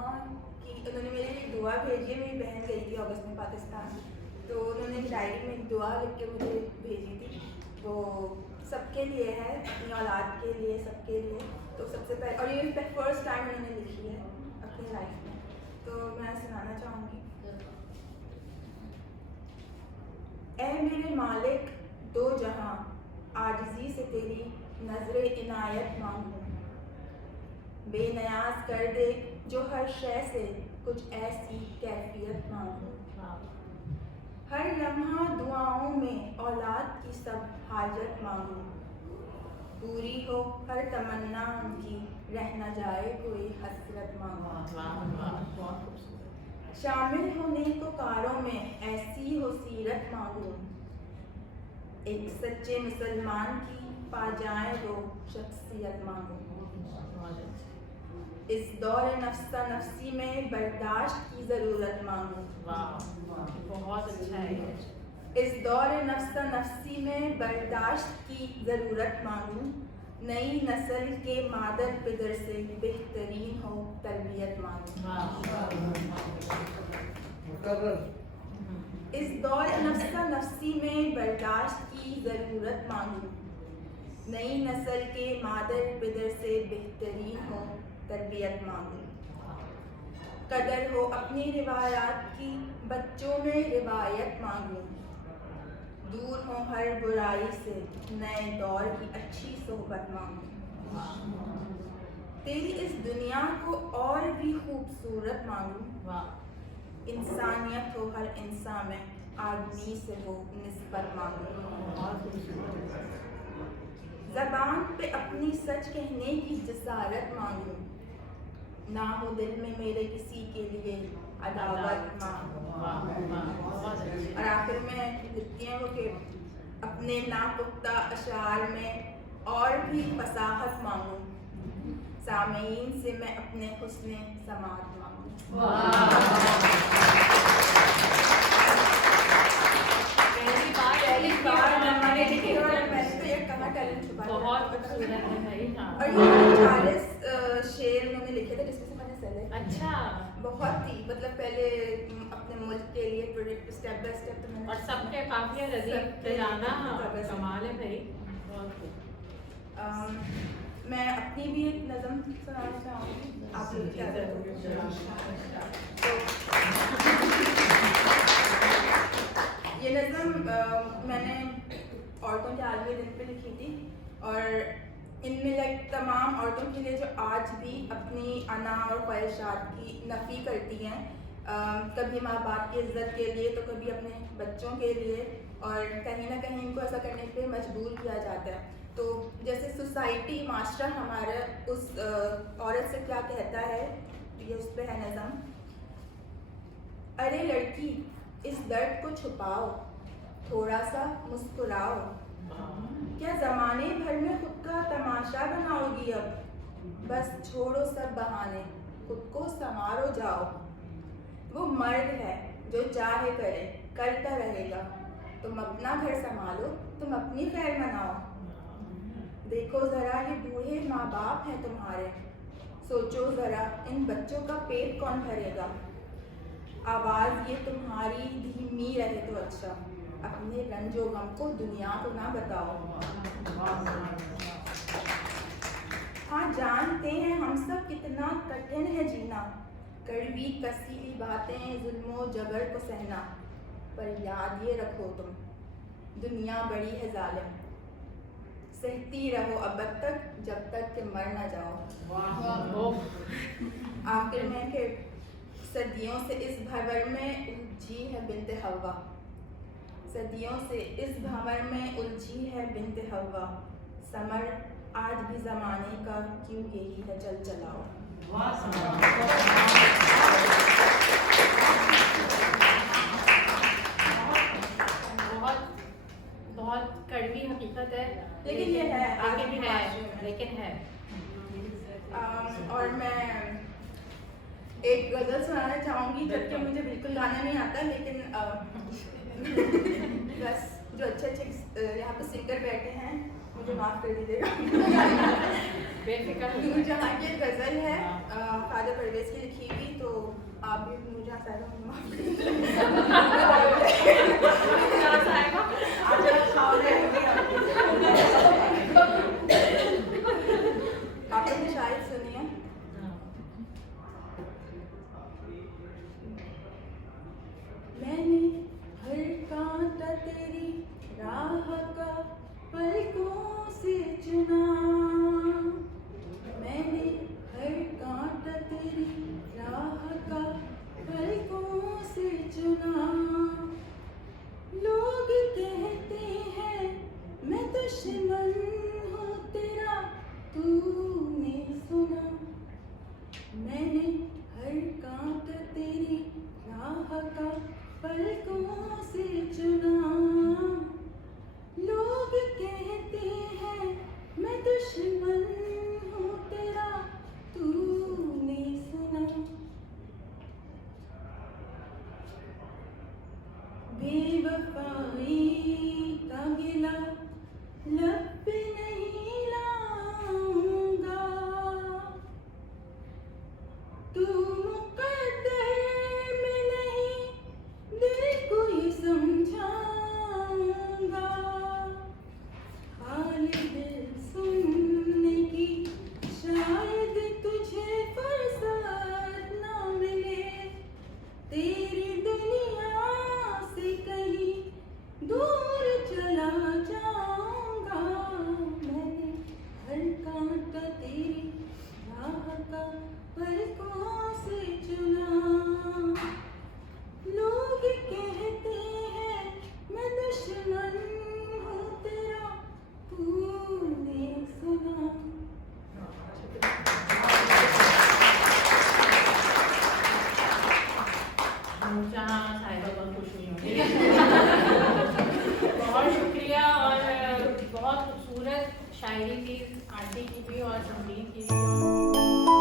कि उन्होंने मेरे लिए दुआ भेजी है। मेरी बहन गई थी अगस्त में पाकिस्तान, तो उन्होंने एक डायरी में एक दुआ लिख के मुझे भेजी थी। वो सबके लिए है, अपनी औलाद के लिए, सबके लिए। तो सबसे पहले, और ये फर्स्ट टाइम उन्होंने लिखी है अपनी लाइफ में, तो मैं सुनाना चाहूँगी। ऐ मेरे मालिक दो जहां, आजिज़ी से तेरी नज़रे इनायत मांगूं। बेनियाज कर दे जो हर शय से कुछ ऐसी कैफियत मांगूं। हर लम्हा दुआओं में औलाद की सब हाजत मांगूं। पूरी हो हर तमन्ना उनकी, रह न जाए कोई हसरत मांगूं। शामिल हो नेकोकारों में ऐसी हो सीरत मांगूं। एक सच्चे मुसलमान की पा जाए वो शख्सियत मांगूं। इस दौर नफ्सा नफ्सी में बर्दाश्त की ज़रूरत मांगूं। बहुत अच्छा है। इस दौर नफ्सा नफ्सी में बर्दाश्त की ज़रूरत मांगूं। नई नस्ल के मादर पिदर से बेहतरीन हो तरबियत मांगूं। इस दौर नफ्सा नफ्सी में बर्दाश्त की ज़रूरत मांगूं। नई नस्ल के मादर पिदर से बेहतरीन हो तरबियत मांगूं। कदर हो अपनी रिवायात की, बच्चों में रिवायत मांगूं। दूर हो हर बुराई से, नए दौर की अच्छी सोहबत मांगूं। तेरी इस दुनिया को और भी खूबसूरत मांगूं। इंसानियत हो हर इंसान में, आदमी से हो निस्बत मांगूं। ज़बान पे अपनी सच कहने की जसारत मांगूं। ना हो दिल में मेरे किसी के लिए अदावत मांगूं। और आखिर में लिखती हैं वो कि अपने नापुख्ता अशार में और भी फसाहत मांगूं। सामीन से मैं अपने हुस्ने समात मांगूं। पहली बार मैंने लिखी और मैंने तो ये कहाँ टैलेंट छुपा है। बहुत खूबसूरत है भाई। हाँ। और ये 40 शेर उन्होंने लिखे थे जिसमें से मैंने सेलेक्ट। अच्छा। बहुत ही मतलब पहले अपने मुल्क के लिए स्टेप बाय स्टेप तो मैंने, और सबके काफी कमाल है भाई। मैं अपनी भी एक नज़म सुनाना चाहूँगी। आप लोग क्या ये नज़म मैंने औरतों के आलमी दिन पे लिखी थी, और इनमें लाइक तमाम औरतों के लिए जो आज भी अपनी अना और ख्वाहिशात की नफ़ी करती हैं, कभी माँ बाप की इज़्ज़त के लिए तो कभी अपने बच्चों के लिए, और कहीं ना कहीं इनको ऐसा करने पे मजबूर किया जाता है। तो जैसे सोसाइटी माशरा हमारा उस औरत से क्या कहता है, ये उस पर है नज़म। अरे लड़की इस दर्द को छुपाओ, थोड़ा सा मुस्कुराओ। क्या ज़माने भर में खुद का तमाशा बनाओगी अब? बस छोड़ो सब बहाने, खुद को संवारो जाओ। वो मर्द है जो चाहे करे करता रहेगा। तुम अपना घर संभालो, तुम अपनी खैर मनाओ। देखो ज़रा ये बूढ़े माँ बाप हैं तुम्हारे, सोचो ज़रा इन बच्चों का पेट कौन भरेगा। आवाज़ ये तुम्हारी धीमी रहे तो अच्छा, अपने रंजो गम को दुनिया को ना बताओ। हाँ जानते हैं हम सब कितना कठिन है जीना, कड़वी कसीली बातें जुल्मो जबर को सहना। पर याद ये रखो तुम, दुनिया बड़ी है जालिम, सहती रहो अब तक जब तक कि मर ना जाओ। आखिर में कि सदियों से इस भंवर में उलझी है बिन्ते हवा, सदियों से इस भंवर में उलझी है बिन्ते हवा। समर आज भी ज़माने का क्यों यही है चल चलाओ। बहुत कड़वी हकीकत है, लेकिन ये है, आगे भी है, लेकिन है। और मैं एक गज़ल सुनाना चाहूँगी, जबकि मुझे बिल्कुल गाना नहीं आता, लेकिन बस जो अच्छे यहाँ पे सिंगर बैठे हैं मुझे माफ़ कर दीजिएगा। बेफिक्र जहाँ की गज़ल है ख्वाजा परवेज़ की लिखी हुई, आप भी मुझे साहिबा माफ क्या साहिबा? आपने शायद सुनी है। मैंने हर कांटा तेरी राह का पलकों से चुना, मैंने हर कांटा तेरी राह का पलकों से चुना। लोग कहते हैं मैं दुश्मन हूँ तेरा, तूने सुना। मैंने हर कांटा तेरी राह का पलकों से चुना। लोग कहते हैं मैं दुश्मन हूँ तेरा, तूने सुना। बेवफाई का गिला लब पे नहीं लाऊंगा, तू मुकद्दर में नहीं दिल को ही समझाऊंगा। हाल दिल सुनने की शायद तुझे फुर्सत ना मिले, तेरी दुनिया से कहीं दूर चला जाऊंगा। मैंने हर कांटा तेरी राह का पलकों से चुना। लोग कहते हैं मैं दुश्मन हूँ तेरा, तूने सुना। जहाँ साहिबा बहुत खुश हुई होंगी। बहुत शुक्रिया और बहुत खूबसूरत शायरी थी आंटी की भी और संगीत की भी।